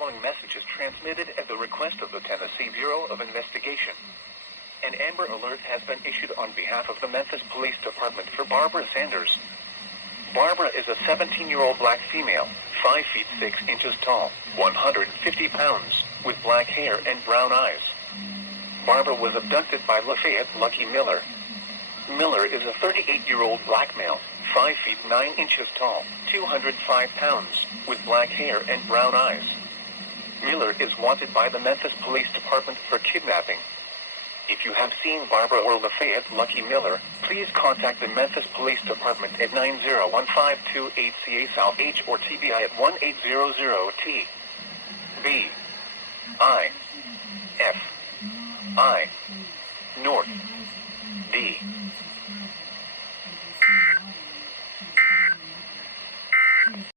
following message is transmitted at the request of the Tennessee Bureau of Investigation. An Amber Alert has been issued on behalf of the Memphis Police Department for Barbara Sanders. Barbara is a 17-year-old black female, 5 feet 6 inches tall, 150 pounds, with black hair and brown eyes. Barbara was abducted by Lafayette Lucky Miller. Miller is a 38-year-old black male, 5 feet 9 inches tall, 205 pounds, with black hair and brown eyes. Miller is wanted by the Memphis Police Department for kidnapping. If you have seen Barbara or Lafayette Lucky Miller, please contact the Memphis Police Department at 901-528-CA South H or TBI at 1800-T. B. I. F. I. North. D.